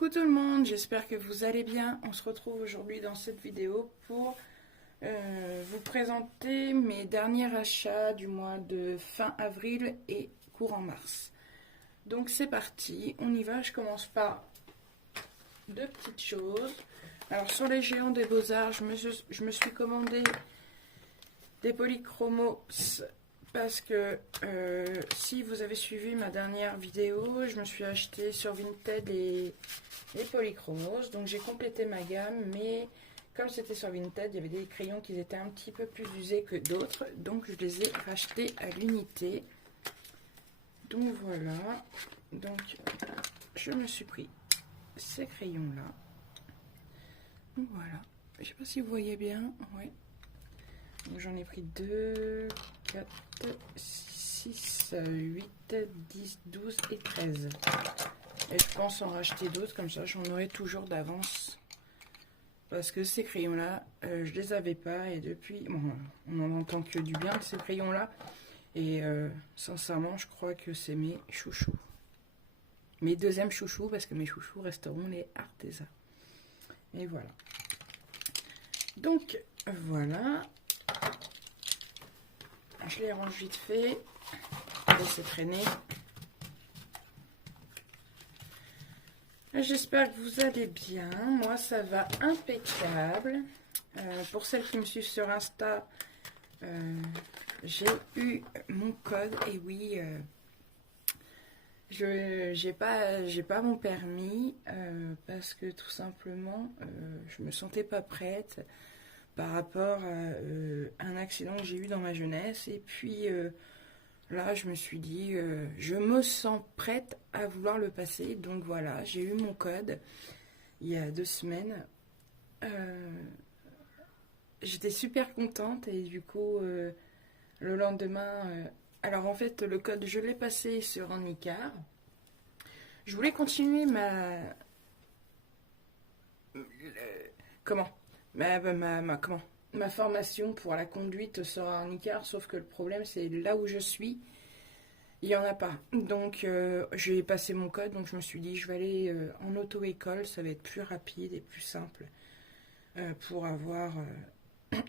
Coucou tout le monde, j'espère que vous allez bien. On se retrouve aujourd'hui dans cette vidéo pour vous présenter mes derniers achats du mois de fin avril et courant mars. Donc c'est parti, on y va. Je commence par deux petites choses. Alors sur les géants des beaux-arts, je me suis commandé des polychromos parce que si vous avez suivi ma dernière vidéo, je me suis acheté sur Vinted les polychromos. Donc j'ai complété ma gamme, mais comme c'était sur Vinted, il y avait des crayons qui étaient un petit peu plus usés que d'autres. Donc je les ai rachetés à l'unité. Donc voilà. Donc je me suis pris ces crayons-là. Voilà. Je sais pas si vous voyez bien. Ouais. J'en ai pris 2, 4, 6, 8, 10, 12 et 13. Et je pense en racheter d'autres, comme ça j'en aurai toujours d'avance. Parce que ces crayons-là, je les avais pas. Et depuis, bon, on n'en entend que du bien de ces crayons-là. Et sincèrement, je crois que c'est mes chouchous. Mes deuxièmes chouchous, parce que mes chouchous resteront les artésans. Et voilà. Donc, voilà. Je les range vite fait. Laissez traîner. J'espère que vous allez bien. Moi, ça va impeccable. Pour celles qui me suivent sur Insta, j'ai eu mon code. Et oui, j'ai pas mon permis parce que tout simplement, je me sentais pas prête par rapport à un accident que j'ai eu dans ma jeunesse. Et puis là, je me suis dit, je me sens prête à vouloir le passer. Donc voilà, j'ai eu mon code il y a 2 semaines. J'étais super contente et du coup, le lendemain... alors en fait, le code, je l'ai passé sur un Icar. Je voulais continuer ma formation pour la conduite sur un Icar, sauf que le problème, c'est là où je suis, il n'y en a pas. Donc, j'ai passé mon code, donc je me suis dit, je vais aller en auto-école, ça va être plus rapide et plus simple pour avoir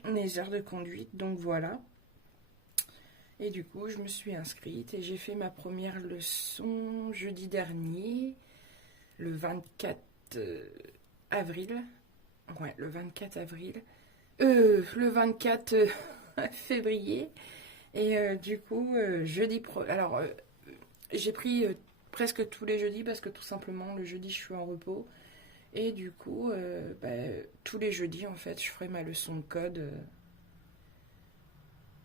les heures de conduite. Donc, voilà. Et du coup, je me suis inscrite et j'ai fait ma première leçon jeudi dernier, le 24 avril. Ouais, le 24 avril. Le 24 février. Et du coup, jeudi pro. Alors, j'ai pris presque tous les jeudis parce que tout simplement, le jeudi, je suis en repos. Et du coup, tous les jeudis, en fait, je ferai ma leçon de code.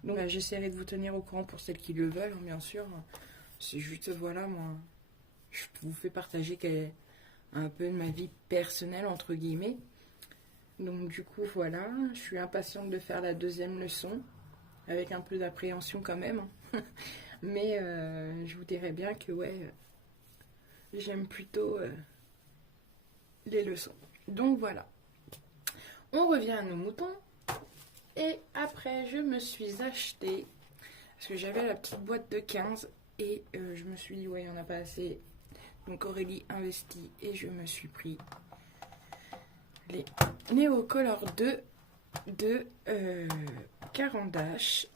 Donc, j'essaierai de vous tenir au courant pour celles qui le veulent, hein, bien sûr. C'est juste, voilà, moi, je vous fais partager un peu de ma vie personnelle, entre guillemets. Donc, du coup, voilà, je suis impatiente de faire la deuxième leçon, avec un peu d'appréhension quand même. Mais je vous dirais bien que, ouais, j'aime plutôt les leçons. Donc, voilà. On revient à nos moutons. Et après, je me suis acheté, parce que j'avais la petite boîte de 15, et je me suis dit, ouais, il n'y en a pas assez. Donc Aurélie investit, et je me suis pris les Neocolor 2 de Caran d'Ache.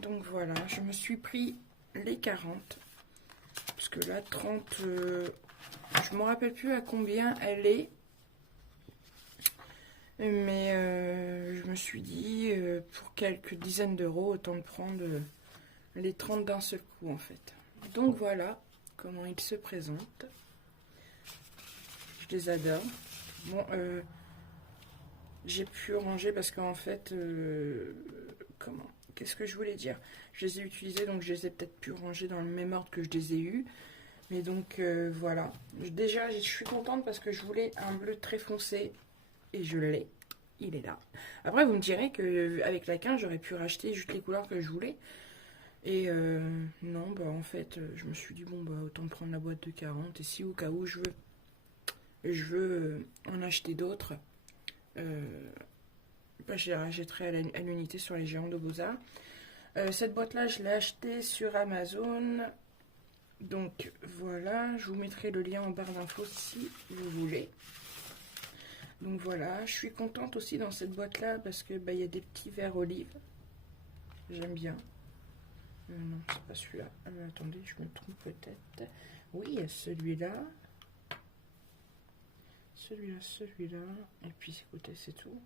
Donc voilà, je me suis pris les 40, parce que là, 30, je ne me rappelle plus à combien elle est. Mais je me suis dit, pour quelques dizaines d'euros, autant de prendre les 30 d'un seul coup, en fait. Donc voilà comment ils se présentent. Je les adore. Bon, j'ai pu ranger parce qu'en fait, qu'est-ce que je voulais dire? Je les ai utilisés, donc je les ai peut-être pu ranger dans le même ordre que je les ai eus. Mais donc, voilà. Déjà, je suis contente parce que je voulais un bleu très foncé. Et je l'ai, il est là. Après, vous me direz qu'avec la 15, j'aurais pu racheter juste les couleurs que je voulais. Et non, bah en fait, je me suis dit, bon, bah autant prendre la boîte de 40. Et si au cas où je veux en acheter d'autres, je les rachèterai à l'unité sur les géants de Beaux-Arts. Cette boîte-là, je l'ai achetée sur Amazon Donc voilà, je vous mettrai le lien en barre d'infos si vous voulez. Donc voilà, je suis contente aussi dans cette boîte là parce que bah, y a des petits verres olives. J'aime bien. Non, c'est pas celui-là. Attendez, je me trompe peut-être. Oui, il y a celui-là. Celui-là. Et puis écoutez, c'est tout.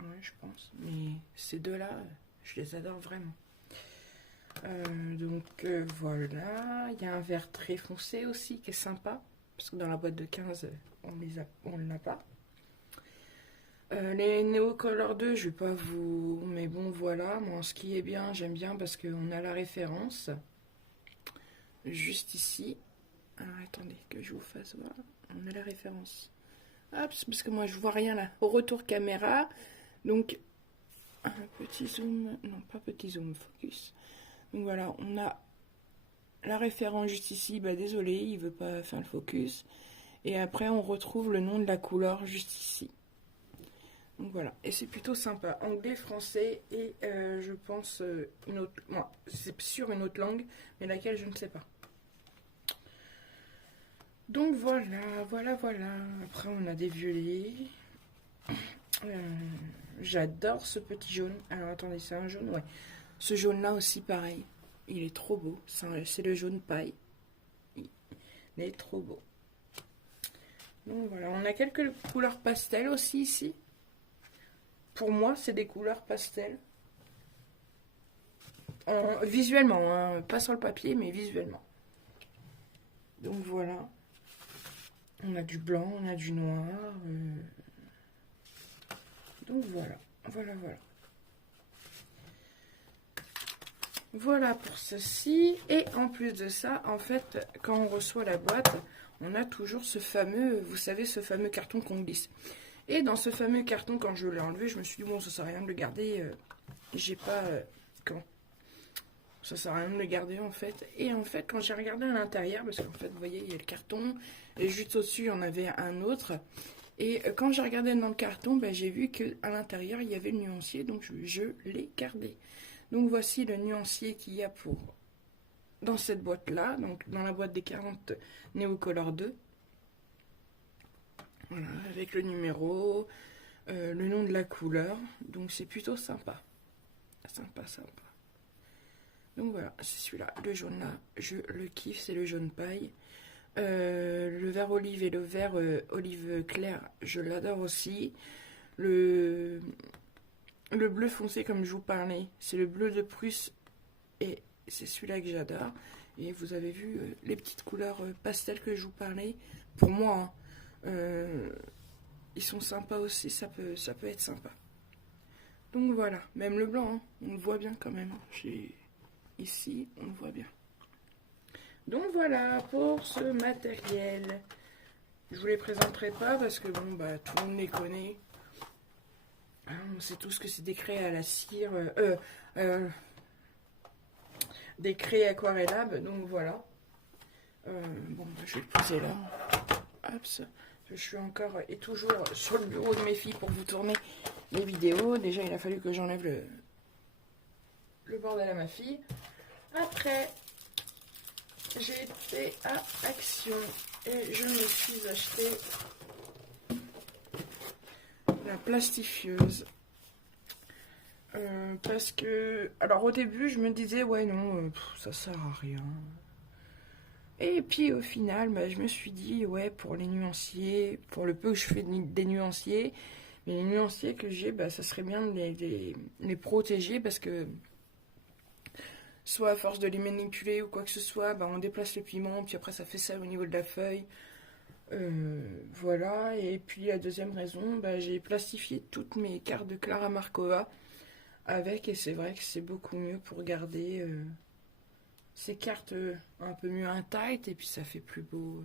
Ouais, je pense. Mais ces deux-là, je les adore vraiment. Donc voilà. Il y a un vert très foncé aussi qui est sympa. Parce que dans la boîte de 15, on ne l'a pas. Les Neo Color 2, je vais pas vous... Mais bon, voilà. Moi, ce qui est bien, j'aime bien parce qu'on a la référence. Juste ici. Alors, attendez que je vous fasse voir. On a la référence. Hop, parce que moi, je vois rien là. Au retour caméra. Donc, un petit zoom. Non, pas petit zoom, focus. Donc voilà, on a la référence juste ici. Bah, désolé, il veut pas faire le focus. Et après, on retrouve le nom de la couleur juste ici. Donc voilà, et c'est plutôt sympa. Anglais, français et je pense une autre... Moi, c'est sûr une autre langue, mais laquelle je ne sais pas. Donc voilà. Après, on a des violets. J'adore ce petit jaune. Alors attendez, c'est un jaune, ouais. Ce jaune-là aussi, pareil. Il est trop beau. C'est le jaune paille. Il est trop beau. Donc voilà, on a quelques couleurs pastel aussi ici. Pour moi, c'est des couleurs pastel. Visuellement, hein, pas sur le papier, mais visuellement. Donc voilà. On a du blanc, on a du noir. Donc voilà. Voilà pour ceci. Et en plus de ça, en fait, quand on reçoit la boîte, on a toujours ce fameux, vous savez, ce fameux carton qu'on glisse. Et dans ce fameux carton, quand je l'ai enlevé, je me suis dit, bon, ça sert à rien de le garder. J'ai pas... ça sert à rien de le garder, en fait. Et en fait, quand j'ai regardé à l'intérieur, parce qu'en fait, vous voyez, il y a le carton, et juste au-dessus, il y en avait un autre. Et quand j'ai regardé dans le carton, ben, j'ai vu qu'à l'intérieur, il y avait le nuancier, donc je l'ai gardé. Donc voici le nuancier qu'il y a dans cette boîte-là, donc dans la boîte des 40 Neo Color 2. Voilà, avec le numéro, le nom de la couleur. Donc c'est plutôt sympa. Sympa. Donc voilà, c'est celui-là. Le jaune là, je le kiffe, c'est le jaune paille. Le vert olive et le vert olive clair, je l'adore aussi. Le bleu foncé, comme je vous parlais, c'est le bleu de Prusse. Et c'est celui-là que j'adore. Et vous avez vu les petites couleurs pastel que je vous parlais. Pour moi, ils sont sympas aussi, ça peut être sympa. Donc voilà, même le blanc, hein, on le voit bien quand même. Ici, on le voit bien. Donc voilà pour ce matériel. Je vous les présenterai pas parce que bon, bah tout le monde les connaît. On sait tous que c'est des craies à la cire, des craies aquarellables, donc voilà. Bon, bah, je vais le poser là. Hop, je suis encore et toujours sur le bureau de mes filles pour vous tourner les vidéos. Déjà, il a fallu que j'enlève le bordel à ma fille. Après, j'ai été à Action et je me suis acheté la plastifieuse. Parce que... Alors au début, je me disais, ouais non, ça sert à rien. Et puis au final, bah, je me suis dit, ouais, pour les nuanciers, pour le peu que je fais des nuanciers, mais les nuanciers que j'ai, bah, ça serait bien de les protéger parce que soit à force de les manipuler ou quoi que ce soit, bah, on déplace le piment, puis après ça fait ça au niveau de la feuille. Voilà, et puis la deuxième raison, bah, j'ai plastifié toutes mes cartes de Clara Markova avec, et c'est vrai que c'est beaucoup mieux pour garder ces cartes un peu mieux intactes, et puis ça fait plus beau.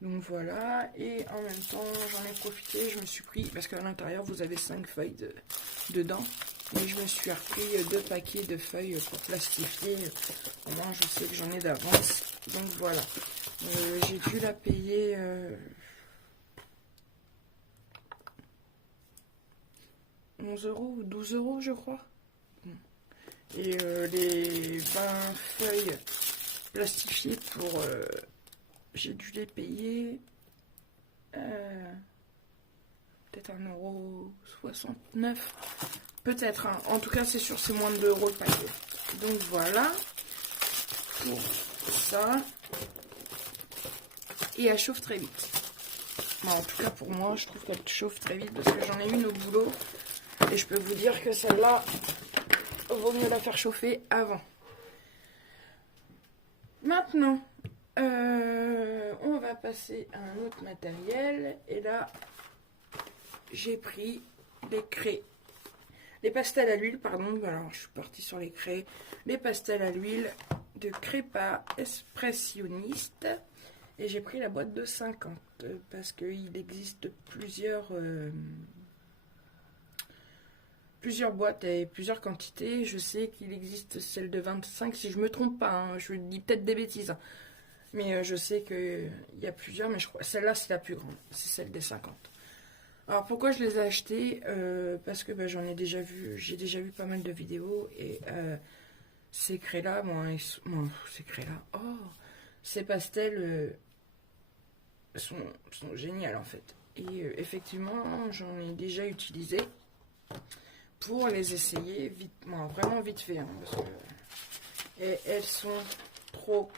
Donc voilà, et en même temps, j'en ai profité, je me suis pris, parce qu'à l'intérieur, vous avez 5 feuilles dedans, et je me suis repris 2 paquets de feuilles pour plastifier. Au moins, je sais que j'en ai d'avance. Donc voilà, j'ai dû la payer 11 € ou 12 € je crois. Et les 20 feuilles plastifiés pour... j'ai dû les payer peut-être 1,69 €. Peut-être, hein. En tout cas, c'est sûr, c'est moins de 2 € le paquet. Donc voilà, pour ça. Et elle chauffe très vite. Bon, en tout cas, pour moi, je trouve qu'elle chauffe très vite parce que j'en ai une au boulot. Et je peux vous dire que celle-là, vaut mieux la faire chauffer avant. Maintenant, on va passer à un autre matériel. Et là, j'ai pris les craies. Les pastels à l'huile, pardon. Alors, je suis partie sur les craies. Les pastels à l'huile de Crêpa Expressionniste. Et j'ai pris la boîte de 50 parce qu'il existe plusieurs boîtes et plusieurs quantités. Je sais qu'il existe celle de 25, si je me trompe pas, hein, je dis peut-être des bêtises. Mais je sais qu'il y a plusieurs, mais je crois celle-là c'est la plus grande, c'est celle des 50. Alors pourquoi je les ai achetées parce que j'ai déjà vu pas mal de vidéos et ces craies-là, ces pastels sont géniales en fait. Et effectivement, j'en ai déjà utilisé pour les essayer vite, vraiment vite fait, hein, parce que et elles sont trop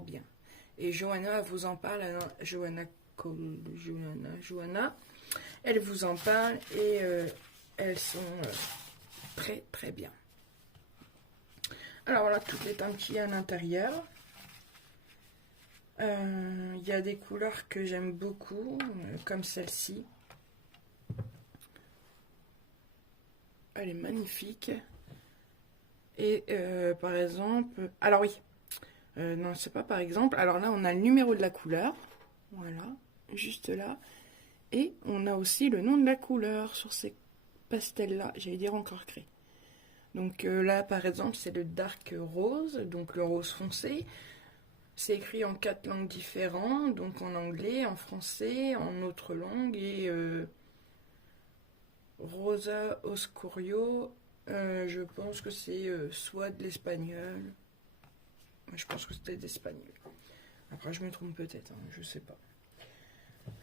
bien. Et Johanna vous en parle, Johanna, elle vous en parle et elles sont très bien. Alors voilà toutes les teintes qu'il y a à l'intérieur. Il y a des couleurs que j'aime beaucoup, comme celle-ci. Elle est magnifique. Et par exemple... Alors oui. Non, c'est pas par exemple. Alors là, on a le numéro de la couleur. Voilà. Juste là. Et on a aussi le nom de la couleur sur ces pastels-là. J'allais dire encore craie. Donc là, par exemple, c'est le dark rose. Donc le rose foncé. C'est écrit en 4 langues différentes. Donc en anglais, en français, en autre langue. Et... Rosa Oscurio, je pense que c'est soit de l'espagnol. Je pense que c'était d'espagnol. Après, je me trompe peut-être, hein, je sais pas.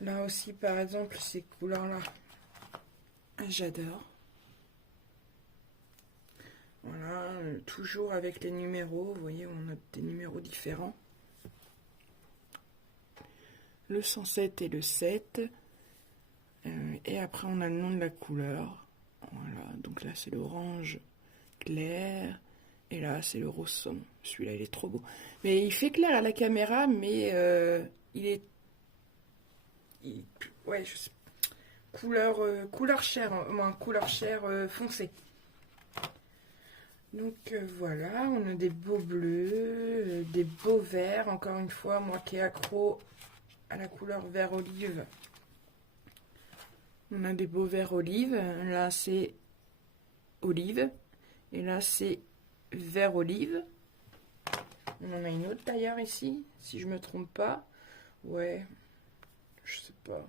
Là aussi, par exemple, ces couleurs-là, j'adore. Voilà, toujours avec les numéros. Vous voyez, on a des numéros différents. Le 107 et le 7. Et après on a le nom de la couleur. Voilà, donc là c'est l'orange clair et là c'est le rose saumon. Celui-là il est trop beau, mais il fait clair à la caméra, mais ouais, je sais, couleur chair, couleur chair foncée. Donc voilà, on a des beaux bleus, des beaux verts. Encore une fois, moi qui est accro à la couleur vert olive. On a des beaux verts olive. Là, c'est olive. Et là, c'est vert olive. On en a une autre d'ailleurs ici, si je me trompe pas. Ouais, je sais pas.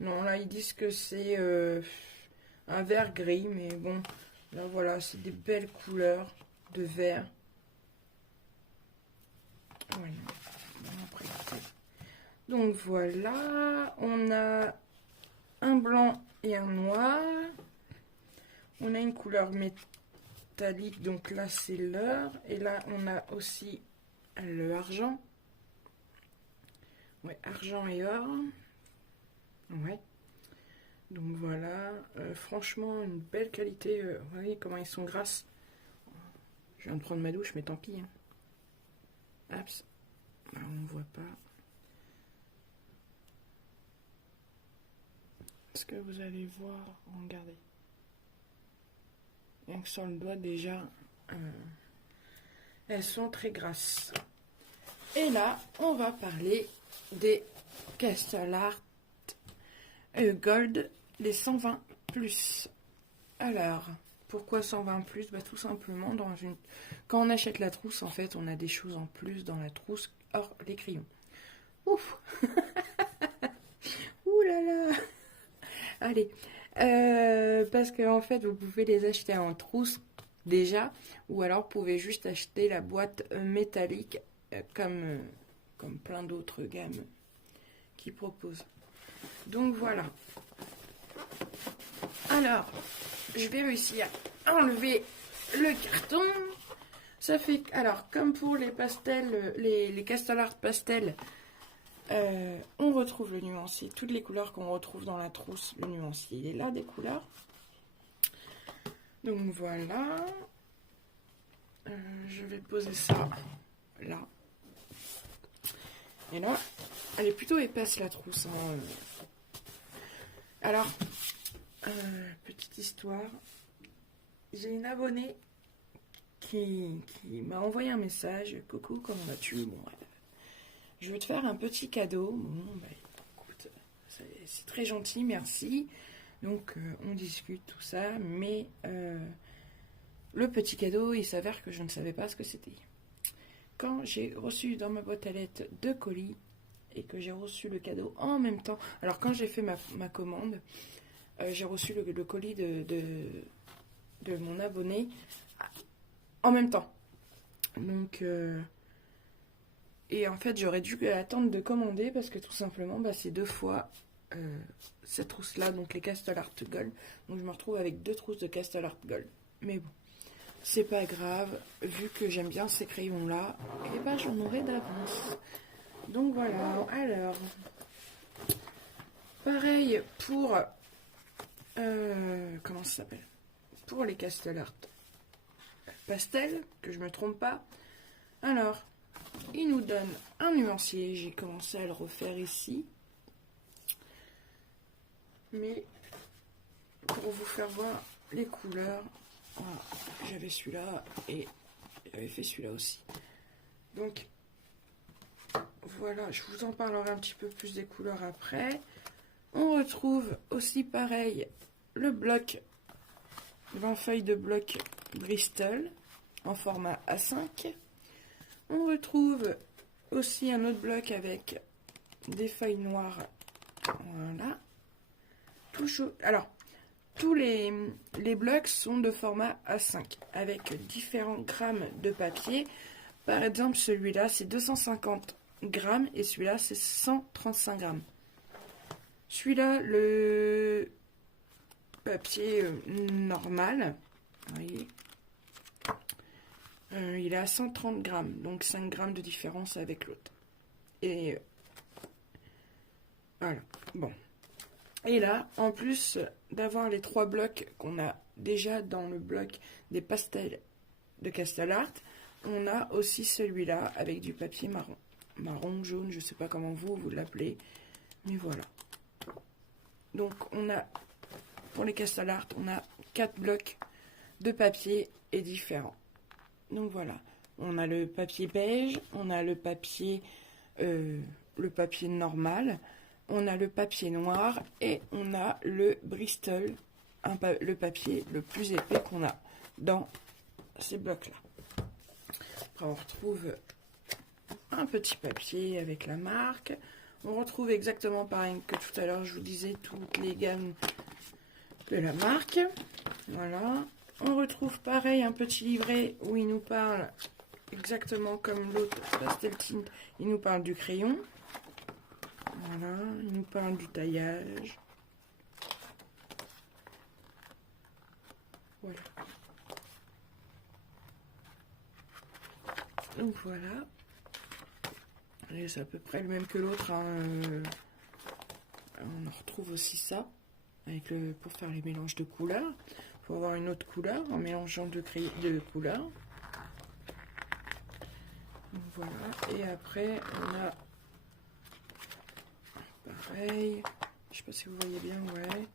Non, là, ils disent que c'est un vert gris. Mais bon, là, voilà, c'est des belles couleurs de vert. Ouais. Donc, voilà. On a... un blanc et un noir. On a une couleur métallique, donc là c'est l'or. Et là on a aussi le argent. Ouais, argent et or. Ouais. Donc voilà. Franchement, une belle qualité. Vous voyez comment ils sont grasses. Je viens de prendre ma douche, mais tant pis. Hein. Hop. On ne voit pas. Est-ce que vous allez voir? Regardez. Rien que sur le doigt déjà, elles sont très grasses. Et là, on va parler des Castle Art Gold, les 120 plus. Alors, pourquoi 120 plus? Tout simplement, quand on achète la trousse, en fait, on a des choses en plus dans la trousse, hors les crayons. Ouf. Ouh là là. Allez, parce que en fait, vous pouvez les acheter en trousse déjà, ou alors vous pouvez juste acheter la boîte métallique comme plein d'autres gammes qui proposent. Donc voilà. Alors, je vais réussir à enlever le carton. Ça fait, alors, comme pour les pastels, les Castle Art pastels, on retrouve le nuancier, toutes les couleurs qu'on retrouve dans la trousse, le nuancier, il est là, des couleurs. Donc voilà. Je vais poser ça là. Et là, elle est plutôt épaisse la trousse. Hein. Alors, petite histoire. J'ai une abonnée qui m'a envoyé un message. Coucou, comment vas-tu? Bon, je veux te faire un petit cadeau. Bon, bah, écoute, c'est très gentil, merci. Donc, on discute tout ça, mais le petit cadeau, il s'avère que je ne savais pas ce que c'était. Quand j'ai reçu dans ma boîte à lettres 2 colis et que j'ai reçu le cadeau en même temps, alors quand j'ai fait ma commande, j'ai reçu le colis de mon abonné en même temps. Donc, et en fait, j'aurais dû attendre de commander parce que tout simplement, bah, c'est 2 fois cette trousse-là, donc les Castle Art Gold. Donc, je me retrouve avec 2 trousses de Castle Art Gold. Mais bon, c'est pas grave, vu que j'aime bien ces crayons-là, et bah, j'en aurai d'avance. Donc voilà, alors, pareil pour, comment ça s'appelle? Pour les Castle Art Pastel, que je me trompe pas. Alors, il nous donne un nuancier, j'ai commencé à le refaire ici. Mais, pour vous faire voir les couleurs, voilà, j'avais celui-là et j'avais fait celui-là aussi. Donc, voilà, je vous en parlerai un petit peu plus des couleurs après. On retrouve aussi pareil le bloc, 20 feuilles de bloc Bristol en format A5. On retrouve aussi un autre bloc avec des feuilles noires. Voilà. Alors, tous les blocs sont de format A5 avec différents grammes de papier. Par exemple, celui-là, c'est 250 grammes et celui-là, c'est 135 grammes. Celui-là, le papier normal, vous voyez, il est à 130 grammes, donc 5 grammes de différence avec l'autre. Et voilà, bon. Et là, en plus d'avoir les 3 blocs qu'on a déjà dans le bloc des pastels de Castle Art, on a aussi celui-là avec du papier marron. Marron, jaune, je ne sais pas comment vous l'appelez, mais voilà. Donc, on a, pour les Castle Art, on a 4 blocs de papier et différents. Donc voilà, on a le papier beige, on a le papier normal, on a le papier noir et on a le Bristol, le papier le plus épais qu'on a dans ces blocs-là. Après, on retrouve un petit papier avec la marque. On retrouve exactement pareil que tout à l'heure, je vous disais, toutes les gammes de la marque. Voilà. On retrouve pareil un petit livret où il nous parle exactement comme l'autre Pastel Tint. Il nous parle du crayon. Voilà. Il nous parle du taillage. Voilà. Donc voilà. Et c'est à peu près le même que l'autre. Hein. On en retrouve aussi ça avec pour faire les mélanges de couleurs. Pour avoir une autre couleur en mélangeant de couleurs. Donc voilà. Et après, on a pareil. Je sais pas si vous voyez bien, ouais.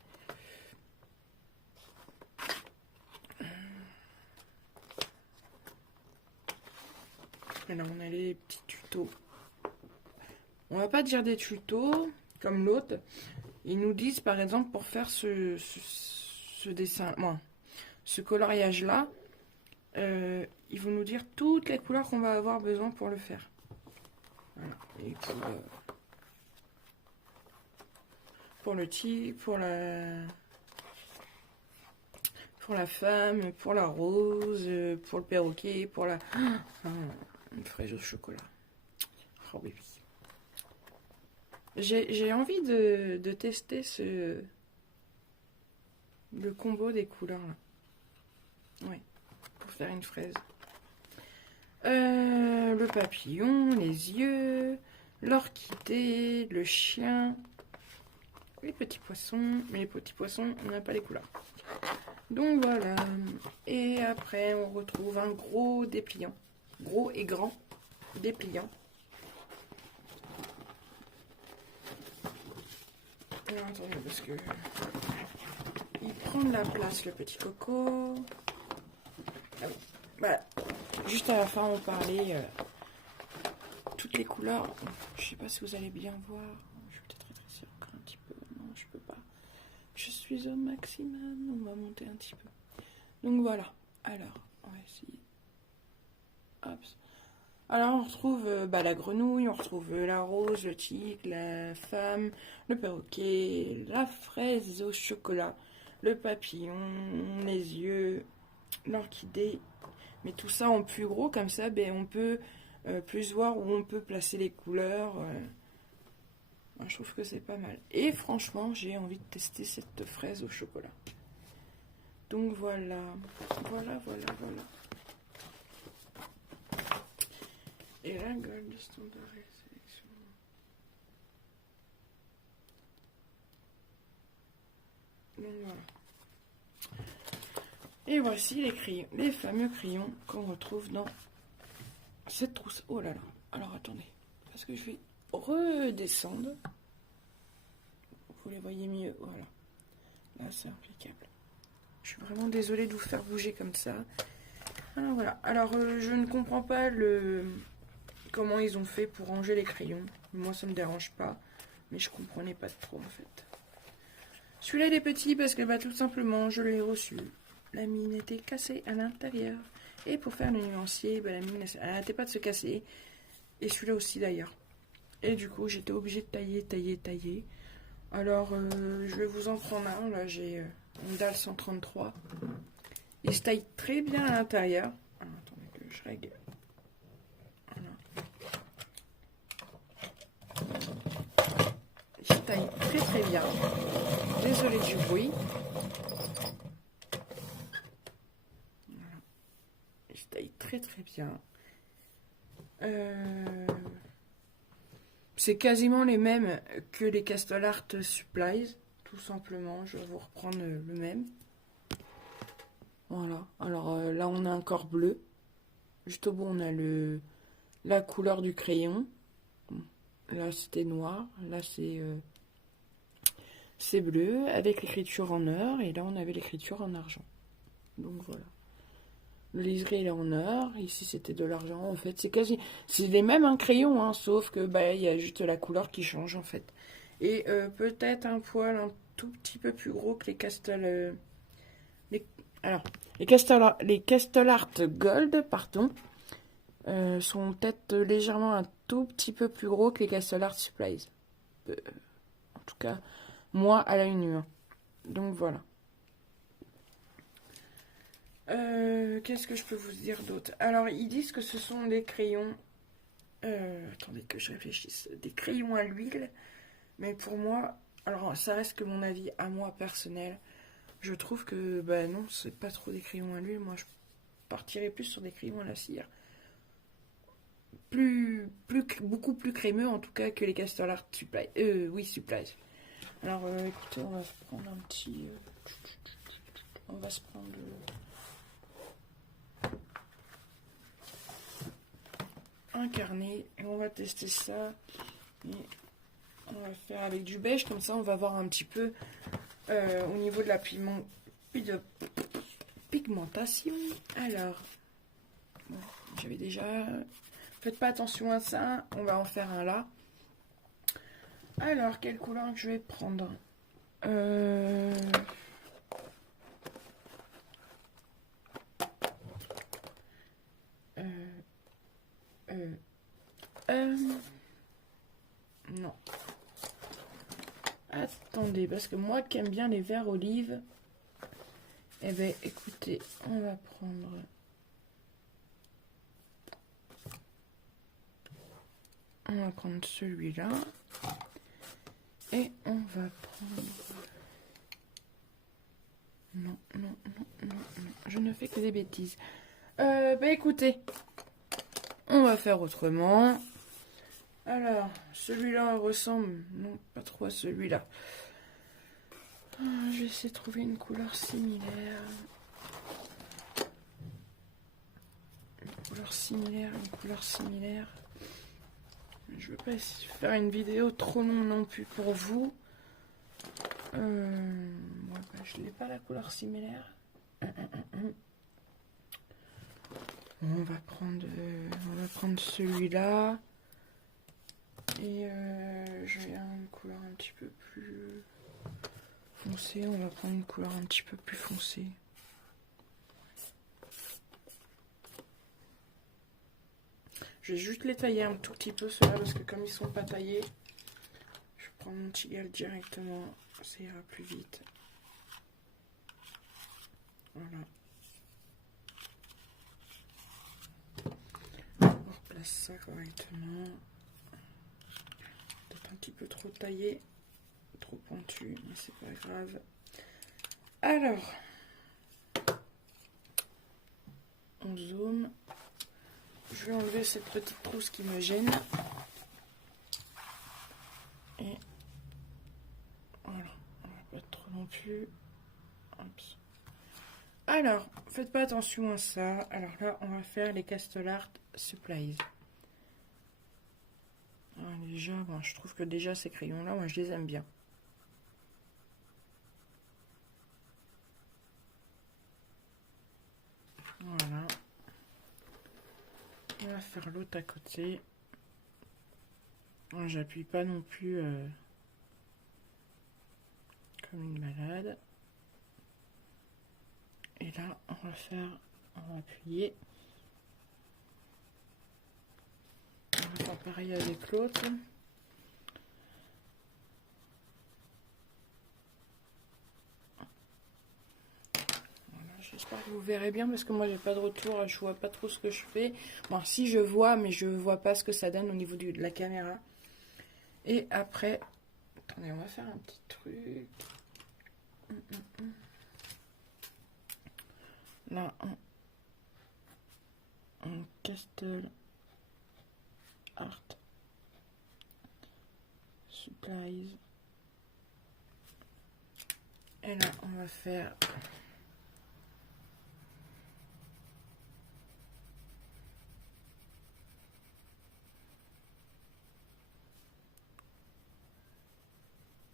Et là, on a les petits tutos. On va pas dire des tutos comme l'autre. Ils nous disent, par exemple, pour faire ce dessin, ce coloriage-là, ils vont nous dire toutes les couleurs qu'on va avoir besoin pour le faire. Voilà. Et pour pour la femme, pour la rose, pour le perroquet, pour la... une fraise au chocolat. Oh baby. J'ai envie de tester le combo des couleurs là. Oui, pour faire une fraise. Le papillon, les yeux, l'orchidée, le chien, les petits poissons. Mais les petits poissons, on n'a pas les couleurs. Donc voilà. Et après, on retrouve un gros dépliant. Gros et grand dépliant. Alors, attendez, parce que il prend de la place, le petit coco. Ah oui. Voilà. Juste à la fin, on parlait toutes les couleurs. Je sais pas si vous allez bien voir. Je vais peut-être rétrécir encore un petit peu. Non, je peux pas. Je suis au maximum. On va monter un petit peu. Donc voilà. Alors, on va essayer. Hop. Alors, on retrouve la grenouille, on retrouve la rose, le tigre, la femme, le perroquet, la fraise au chocolat, le papillon, les yeux, l'orchidée. Mais tout ça en plus gros, comme ça, on peut plus voir où on peut placer les couleurs. Je trouve que c'est pas mal. Et franchement, j'ai envie de tester cette fraise au chocolat. Donc voilà. Voilà. Et la Gold Standard et sélection. Donc voilà. Et voici les crayons, les fameux crayons qu'on retrouve dans cette trousse. Oh là là. Alors attendez, parce que je vais redescendre. Vous les voyez mieux, voilà. Là c'est impeccable. Je suis vraiment désolée de vous faire bouger comme ça. Alors voilà. Alors je ne comprends pas comment ils ont fait pour ranger les crayons. Moi ça me dérange pas, mais je comprenais pas trop en fait. Celui-là il est petit parce que tout simplement je l'ai reçu. La mine était cassée à l'intérieur. Et pour faire le nuancier, la mine elle n'arrêtait pas de se casser. Et celui-là aussi d'ailleurs. Et du coup j'étais obligée de tailler. Alors je vais vous en prendre un. Là j'ai une dalle 133. Il se taille très bien à l'intérieur. Attendez que je règle. Il se taille très bien. Désolée du bruit. Voilà. Il se taille très bien. C'est quasiment les mêmes que les Castle Art Supplies. Tout simplement. Je vais vous reprendre le même. Voilà. Alors là on a un corps bleu. Juste au bout on a la couleur du crayon. Là c'était noir. Là c'est bleu avec l'écriture en or. Et là on avait l'écriture en argent. Donc voilà. Le liseré il est en or. Ici c'était de l'argent. En fait c'est les mêmes crayons. Hein, sauf que il y a juste la couleur qui change en fait. Et peut-être un poil un tout petit peu plus gros que les Castle... les Castle Art Gold, pardon, sont peut-être légèrement un tout petit peu plus gros que les Castle Art Supplies. En tout cas, moi à l'œil nu. Donc voilà. Qu'est-ce que je peux vous dire d'autre? Alors, ils disent que ce sont des crayons... attendez que je réfléchisse. Des crayons à l'huile. Mais pour moi... Alors, ça reste que mon avis à moi personnel. Je trouve que, non, c'est pas trop des crayons à l'huile. Moi, je partirais plus sur des crayons à la cire. Beaucoup plus crémeux, en tout cas, que les Castle Art Supplies. Supplies. Alors, écoutez, on va se prendre un petit... on va se prendre... un carnet. Et on va tester ça. Et on va faire avec du beige. Comme ça, on va voir un petit peu... au niveau de la pigmentation. Alors, bon, j'avais déjà... Faites pas attention à ça. On va en faire un là. Alors, quelle couleur que je vais prendre? Non. Attendez, parce que moi qui aime bien les verts olives, Eh bien, écoutez, on va prendre celui-là. Et on va prendre... Non, non, non, non, non. Je ne fais que des bêtises. Bah écoutez, on va faire autrement. Alors, celui-là ressemble... Non, pas trop à celui-là. Je vais essayer de trouver une couleur similaire. Une couleur similaire. Je veux pas faire une vidéo trop longue non plus pour vous. Je n'ai pas la couleur similaire. On va prendre celui-là. Et j'ai une couleur un petit peu plus foncée. On va prendre une couleur un petit peu plus foncée. Je vais juste les tailler un tout petit peu ceux-là parce que comme ils sont pas taillés, je vais prendre mon tigal directement, ça ira plus vite. Voilà. On replace ça correctement. Peut-être un petit peu trop taillé, trop pointu, mais c'est pas grave. Alors, on zoome. Je vais enlever cette petite trousse qui me gêne. Et voilà, on va pas trop non plus. Oups. Alors, faites pas attention à ça. Alors là, on va faire les Castle-Art Supplies. Alors déjà, bon, je trouve que déjà ces crayons-là, moi je les aime bien. Voilà. On va faire l'autre à côté. J'appuie pas non plus comme une malade. Et là, on va appuyer. On va faire pareil avec l'autre. J'espère que vous verrez bien parce que moi j'ai pas de retour, je vois pas trop ce que je fais. Bon, si je vois, mais je vois pas ce que ça donne au niveau de la caméra. Et après, attendez, on va faire un petit truc. Là, on Castle Art Supplies. Et là, on va faire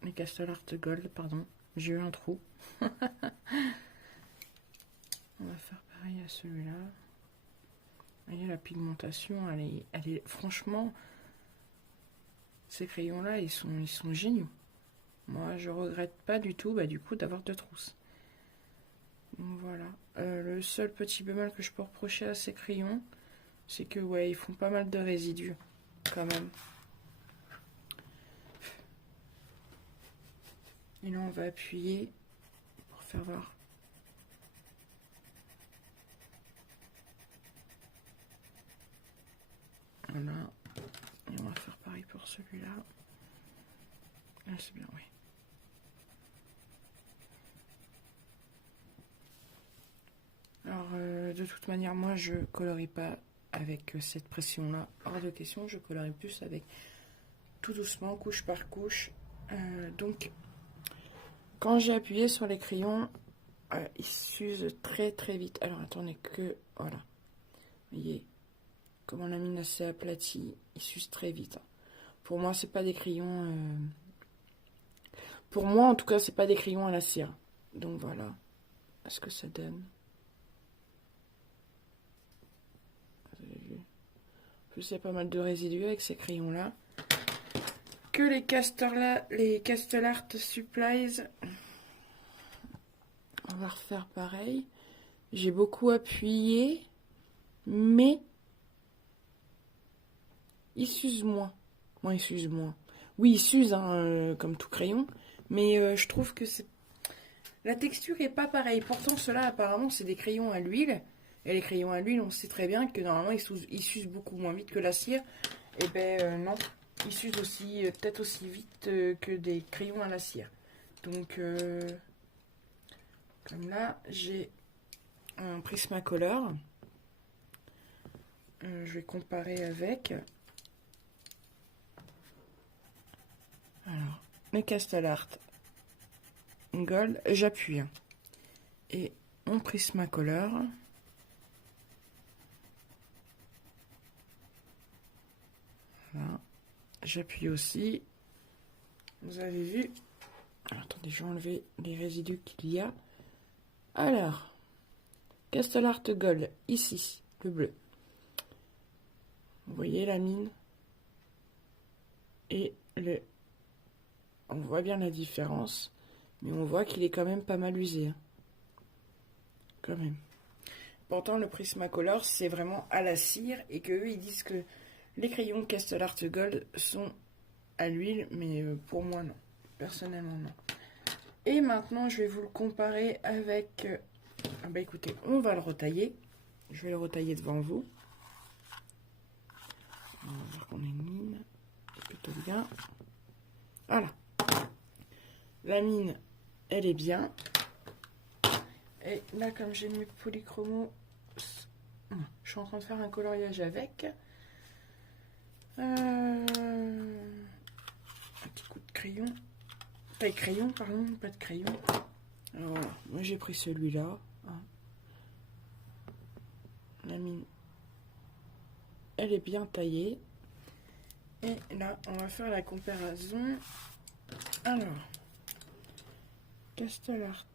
les Castle Art Gold, pardon. J'ai eu un trou. On va faire pareil à celui-là. Vous voyez, la pigmentation, elle est franchement, ces crayons-là, ils sont géniaux. Moi, je regrette pas du tout, du coup, d'avoir deux trousses. Donc voilà. Le seul petit bémol que je peux reprocher à ces crayons, c'est que, ouais, ils font pas mal de résidus, quand même. Et là, on va appuyer pour faire voir. Voilà. Et on va faire pareil pour celui-là. Là, c'est bien, oui. Alors, de toute manière, moi, je colorie pas avec cette pression-là. Hors de question, je colorie plus avec tout doucement, couche par couche. Donc, quand j'ai appuyé sur les crayons, ils s'usent très très vite. Alors, attendez que... Voilà. Vous voyez comment la mine s'est aplatie. Ils s'usent très vite. Pour moi, c'est pas des crayons... Pour moi, en tout cas, c'est pas des crayons à la cire. Donc, voilà ce que ça donne. Il y a pas mal de résidus avec ces crayons là. Que les Castle Art Supplies, on va refaire pareil. J'ai beaucoup appuyé, mais il s'use moins. Bon, il s'use moins. Oui, il s'use comme tout crayon, mais je trouve que c'est La texture est pas pareille. Pourtant, ceux-là, apparemment, c'est des crayons à l'huile. Et les crayons à l'huile, on sait très bien que normalement, ils s'usent beaucoup moins vite que la cire. Et ben non, ils s'usent aussi, peut-être aussi vite que des crayons à la cire. Donc, comme là, j'ai un Prismacolor. Je vais comparer avec. Alors, mes Castelart Gold, j'appuie. Et mon Prismacolor. Voilà. J'appuie aussi. Vous avez vu. Alors, attendez, je vais enlever les résidus qu'il y a. Alors, Castelart Gold, ici, le bleu. Vous voyez la mine et le... On voit bien la différence, mais on voit qu'il est quand même pas mal usé. Hein. Quand même. Pourtant, le Prismacolor, c'est vraiment à la cire et qu'eux, ils disent que les crayons Castelart Gold sont à l'huile, mais pour moi, non. Personnellement, non. Et maintenant, je vais vous le comparer avec... Ah bah écoutez, on va le retailler. Je vais le retailler devant vous. On va voir qu'on a une mine. Plutôt bien. Voilà. La mine, elle est bien. Et là, comme j'ai mes polychromos, je suis en train de faire un coloriage avec. Un petit coup de crayon. Pas de crayon, pardon, pas de crayon. Alors voilà, moi j'ai pris celui-là. La mine, elle est bien taillée. Et là, on va faire la comparaison. Alors, Castelart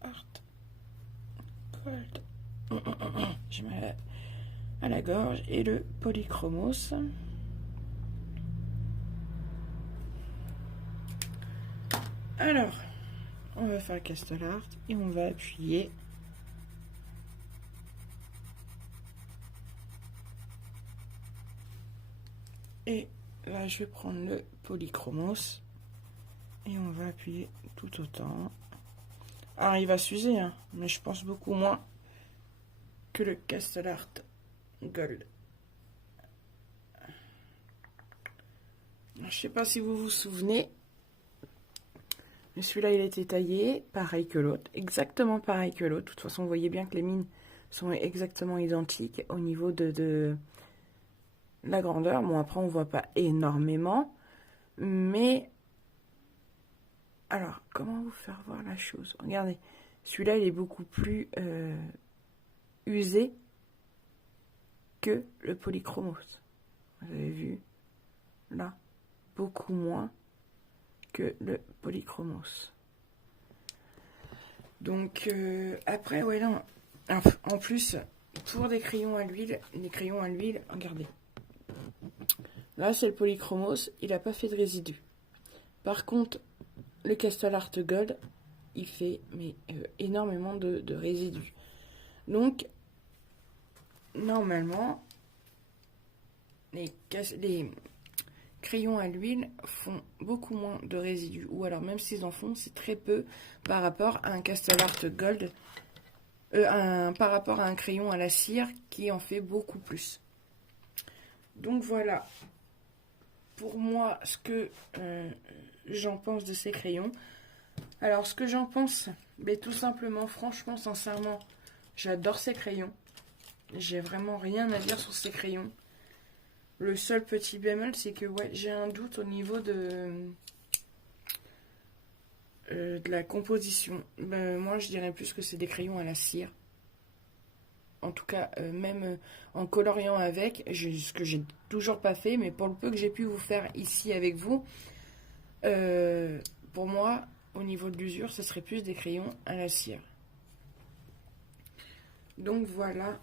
Art Gold. J'ai mal à la gorge. Et le Polychromos. Alors, on va faire Castelart et on va appuyer. Et là, je vais prendre le Polychromos et on va appuyer tout autant. Ah, il va s'user, hein, mais je pense beaucoup moins que le Castelart Gold. Alors, je sais pas si vous vous souvenez, mais celui-là, il a été taillé pareil que l'autre, exactement pareil que l'autre. De toute façon, vous voyez bien que les mines sont exactement identiques au niveau de la grandeur. Bon, après, on voit pas énormément, mais... Alors, comment vous faire voir la chose? Regardez, celui-là, il est beaucoup plus usé que le Polychromos. Vous avez vu? Là, beaucoup moins que le Polychromos. Donc, après, ouais, non. En plus, pour des crayons à l'huile, les crayons à l'huile, regardez. Là, c'est le Polychromos, il n'a pas fait de résidus. Par contre, le Castelart Gold, il fait énormément de résidus. Donc, normalement, les crayons à l'huile font beaucoup moins de résidus. Ou alors, même s'ils en font, c'est très peu par rapport à un Castelart Gold, par rapport à un crayon à la cire qui en fait beaucoup plus. Donc voilà, pour moi, ce que j'en pense de ces crayons. Alors, ce que j'en pense, mais tout simplement, franchement, sincèrement, j'adore ces crayons. J'ai vraiment rien à dire sur ces crayons. Le seul petit bémol, c'est que ouais, j'ai un doute au niveau de la composition. Moi, je dirais plus que c'est des crayons à la cire. En tout cas, même en coloriant avec, ce que j'ai toujours pas fait, mais pour le peu que j'ai pu vous faire ici avec vous, pour moi, au niveau de l'usure, ce serait plus des crayons à la cire. Donc voilà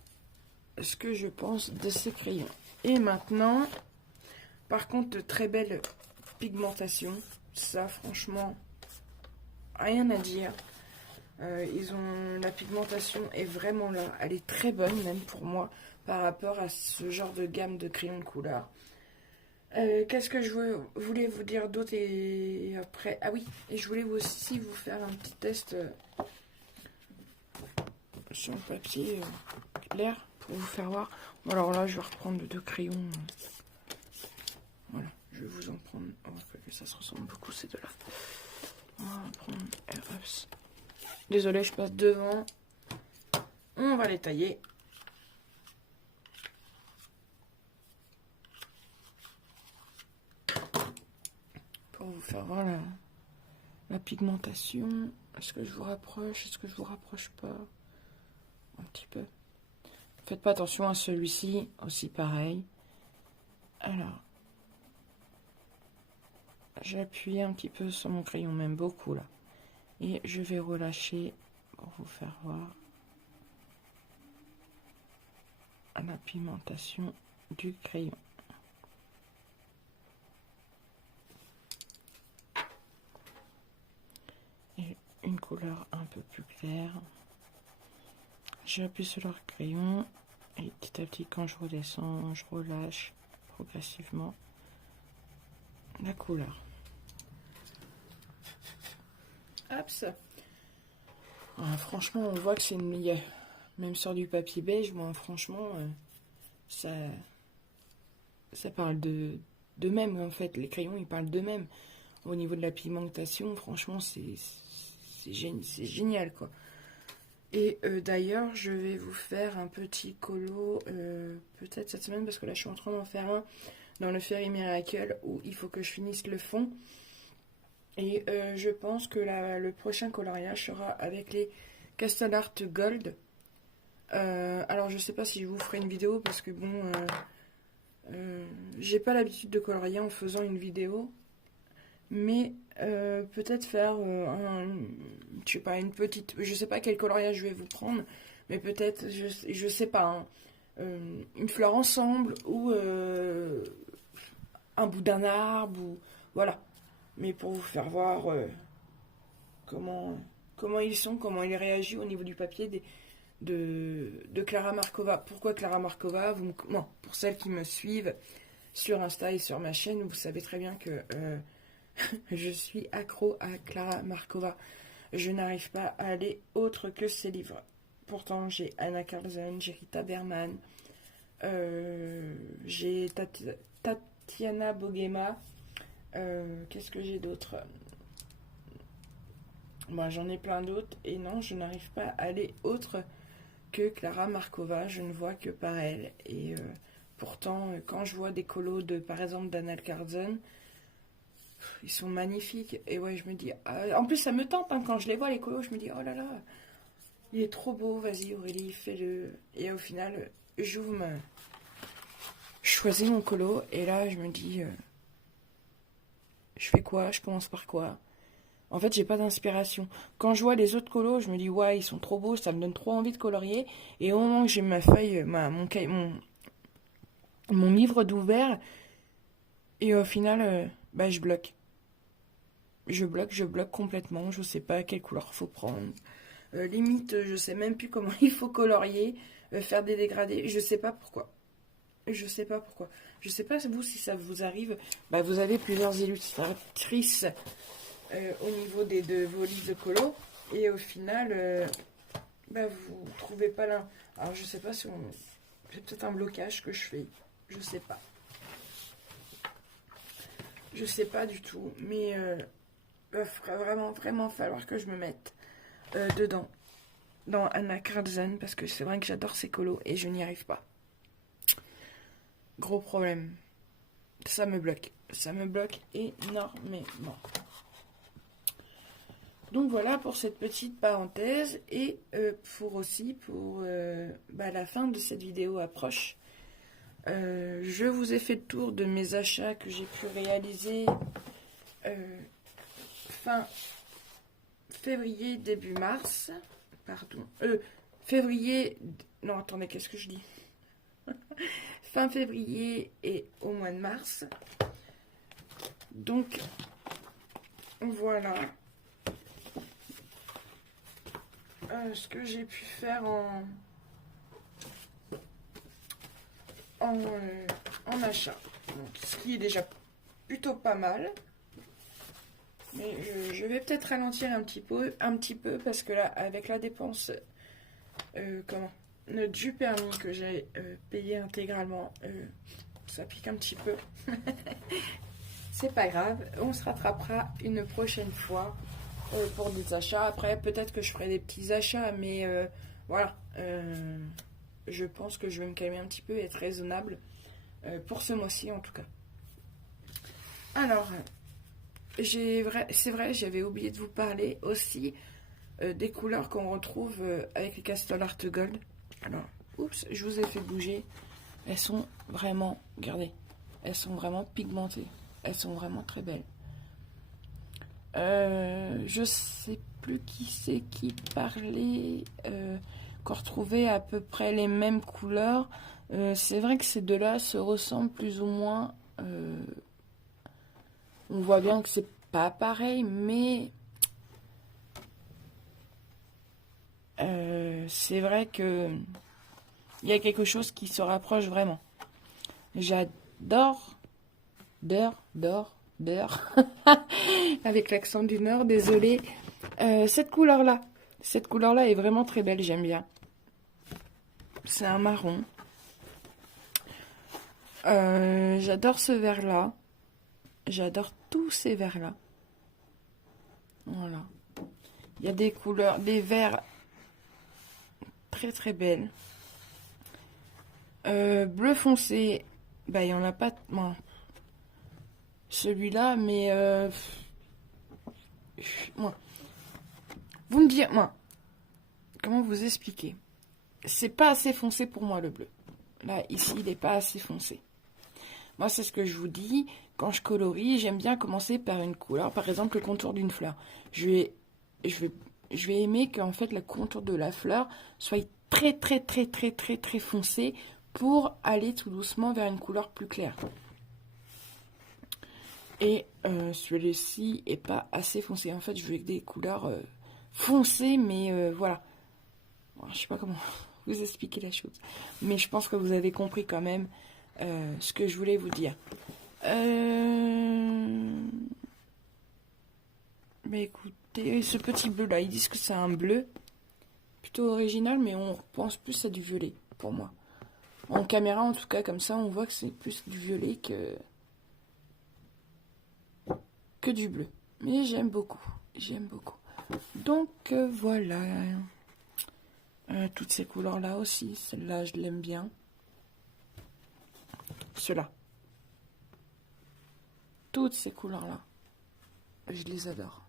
ce que je pense de ces crayons. Et maintenant, par contre, de très belles pigmentations. Ça, franchement, rien à dire. La pigmentation est vraiment là. Elle est très bonne, même pour moi, par rapport à ce genre de gamme de crayons de couleur. Qu'est-ce que voulais vous dire d'autre et après... Ah oui, et je voulais aussi vous faire un petit test sur le papier clair pour vous faire voir. Bon, alors là, je vais reprendre deux crayons. Voilà, je vais vous en prendre. Oh, que ça se ressemble beaucoup ces deux-là. On va prendre... Désolée, je passe devant. On va les tailler. Pour vous faire voir la pigmentation. Est-ce que je vous rapproche? Est-ce que je vous rapproche pas? Un petit peu. Faites pas attention à celui-ci, aussi pareil. Alors, j'appuie un petit peu sur mon crayon, même beaucoup là. Et je vais relâcher pour vous faire voir la pigmentation du crayon. Et une couleur un peu plus claire. J'appuie sur le crayon et petit à petit, quand je redescends, je relâche progressivement la couleur. Hop. Franchement, on voit que c'est une... Même sur du papier beige, moi, franchement, ça parle d'eux-mêmes, en fait. Les crayons, ils parlent d'eux-mêmes. Au niveau de la pigmentation, franchement, c'est génial, quoi. Et d'ailleurs, je vais vous faire un petit colo, peut-être cette semaine, parce que là, je suis en train d'en faire un dans le Fairy Miracle, où il faut que je finisse le fond. Et je pense que le prochain coloriage sera avec les Castle Art Gold. Alors, je sais pas si je vous ferai une vidéo, parce que bon, j'ai pas l'habitude de colorier en faisant une vidéo. Mais peut-être faire je sais pas, une petite, je sais pas quel coloriage je vais vous prendre, mais peut-être, je sais pas, hein, une fleur ensemble ou un bout d'un arbre, ou voilà. Mais pour vous faire voir comment ils sont, comment ils réagissent au niveau du papier de Klara Markova. Pourquoi Klara Markova? Non, pour celles qui me suivent sur Insta et sur ma chaîne, vous savez très bien que je suis accro à Klara Markova. Je n'arrive pas à aller autre que ses livres. Pourtant, j'ai Anna Carlson, j'ai Rita Berman, j'ai Tatiana Bogema. Qu'est-ce que j'ai d'autre? Bon, j'en ai plein d'autres. Et non, je n'arrive pas à aller autre que Klara Markova. Je ne vois que par elle. Et pourtant, quand je vois des colos par exemple, d'Anna Carlson, ils sont magnifiques. Et ouais, je me dis... en plus, ça me tente, hein, quand je les vois, les colos, je me dis, oh là là, il est trop beau, vas-y Aurélie, fais-le. Et au final, je choisis mon colo, et là, je me dis, je fais quoi? Je commence par quoi? En fait, j'ai pas d'inspiration. Quand je vois les autres colos, je me dis, ouais, ils sont trop beaux, ça me donne trop envie de colorier. Et au moment que j'ai ma feuille, mon livre d'ouvert, et au final, je bloque. Je bloque complètement. Je sais pas quelle couleur faut prendre. Limite, je sais même plus comment il faut colorier, faire des dégradés. Je sais pas pourquoi. Je sais pas pourquoi. Je sais pas vous si ça vous arrive. Vous avez plusieurs illustratrices au niveau de vos livres de colo. Et au final, vous trouvez pas l'un. Alors je sais pas si c'est peut-être un blocage que je fais. Je sais pas. Je sais pas du tout. Mais va vraiment falloir que je me mette dedans. Dans Anna Carlson. Parce que c'est vrai que j'adore ces colos et je n'y arrive pas. Gros problème. Ça me bloque. Ça me bloque énormément. Donc voilà pour cette petite parenthèse. Et pour la fin de cette vidéo approche. Je vous ai fait le tour de mes achats que j'ai pu réaliser fin février, début mars. Pardon. Février... Non, attendez, qu'est-ce que je dis? Fin février et au mois de mars. Donc, voilà ce que j'ai pu faire en achat. Donc, ce qui est déjà plutôt pas mal. Mais je vais peut-être ralentir un petit peu parce que là, avec la dépense du permis que j'ai payé intégralement, ça pique un petit peu. C'est pas grave, on se rattrapera une prochaine fois pour des achats. Après, peut-être que je ferai des petits achats, mais voilà. Je pense que je vais me calmer un petit peu et être raisonnable pour ce mois-ci en tout cas. Alors, c'est vrai, j'avais oublié de vous parler aussi des couleurs qu'on retrouve avec les Castle Art Gold. Alors, oups, je vous ai fait bouger. Elles sont vraiment, regardez, elles sont vraiment pigmentées. Elles sont vraiment très belles. Je sais plus qui c'est qui parlait, qu'on retrouvait à peu près les mêmes couleurs. C'est vrai que ces deux-là se ressemblent plus ou moins. On voit bien que c'est pas pareil, mais c'est vrai que il y a quelque chose qui se rapproche vraiment. J'adore, avec l'accent du Nord, désolé. Cette couleur-là est vraiment très belle, j'aime bien. C'est un marron. J'adore ce vert-là. J'adore tous ces verts-là. Voilà. Il y a des couleurs, des verts très très belles. Bleu foncé, bah il n'y en a pas. Bon, celui-là, mais moi, vous me direz, moi, comment vous expliquer? C'est pas assez foncé pour moi le bleu. Là, ici, il n'est pas assez foncé. Moi, c'est ce que je vous dis. Quand je colorie, j'aime bien commencer par une couleur. Par exemple, le contour d'une fleur. Je vais aimer qu'en fait, le contour de la fleur soit très, très, très, très, très, très foncé pour aller tout doucement vers une couleur plus claire. Et celui-ci est pas assez foncé. En fait, je veux des couleurs foncées, mais voilà. Bon, je sais pas comment vous expliquer la chose. Mais je pense que vous avez compris quand même ce que je voulais vous dire. Mais écoutez, ce petit bleu là, ils disent que c'est un bleu plutôt original, mais on pense plus à du violet pour moi. En caméra, en tout cas, comme ça, on voit que c'est plus du violet que du bleu. Mais j'aime beaucoup. J'aime beaucoup. Donc, voilà. Toutes ces couleurs-là aussi. Celle-là, je l'aime bien. Ceux-là. Toutes ces couleurs-là. Je les adore.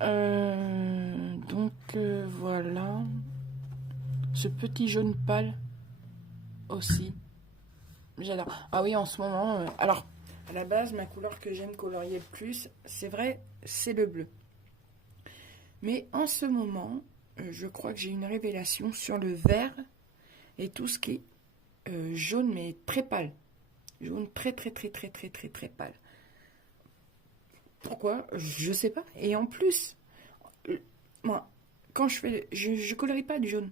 Donc, voilà. Ce petit jaune pâle aussi. J'adore. Ah oui, en ce moment... alors, à la base, ma couleur que j'aime colorier le plus, c'est vrai, c'est le bleu. Mais en ce moment, je crois que j'ai une révélation sur le vert et tout ce qui est jaune, mais très pâle. Jaune très, très, très, très, très, très, très pâle. Pourquoi? Je sais pas. Et en plus, moi, quand je fais... Je colorie pas du jaune.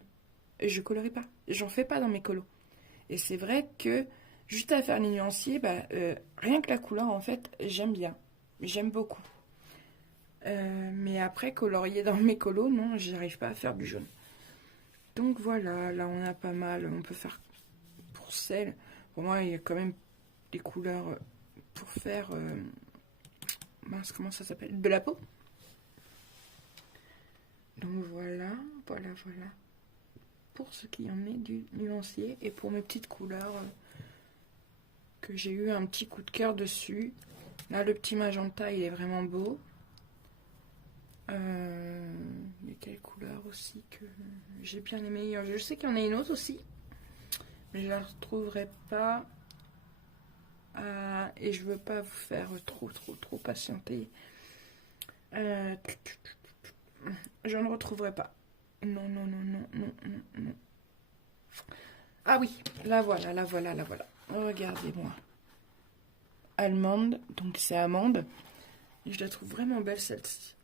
Je colorie pas. J'en fais pas dans mes colos. Et c'est vrai que, juste à faire les nuanciers, rien que la couleur, en fait, j'aime bien. J'aime beaucoup. Mais après, colorier dans mes colos, non, j'arrive pas à faire du jaune. Donc voilà, là on a pas mal. On peut faire pour celle. Pour moi, il y a quand même des couleurs pour faire... mince, comment ça s'appelle? De la peau. Donc voilà. Pour ce qui en est du nuancier. Et pour mes petites couleurs que j'ai eu un petit coup de cœur dessus. Là, le petit magenta, il est vraiment beau. Il y a quelle couleur aussi que j'ai bien aimé. Je sais qu'il y en a une autre aussi, mais je la retrouverai pas. Et je veux pas vous faire trop patienter. Je ne retrouverai pas. Non. Ah oui, la voilà. Regardez-moi. Allemande, donc c'est amande. Et je la trouve vraiment belle celle-ci.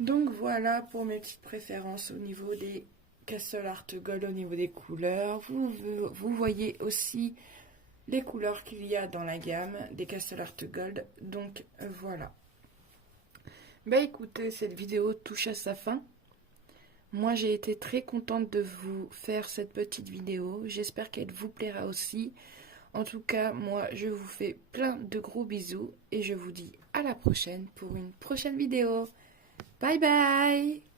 Donc voilà pour mes petites préférences au niveau des Castle Art Gold au niveau des couleurs. Vous voyez aussi les couleurs qu'il y a dans la gamme des Castle Art Gold. Donc voilà. Bah écoutez, cette vidéo touche à sa fin. Moi j'ai été très contente de vous faire cette petite vidéo. J'espère qu'elle vous plaira aussi. En tout cas, moi je vous fais plein de gros bisous et je vous dis à la prochaine pour une prochaine vidéo. Bye bye!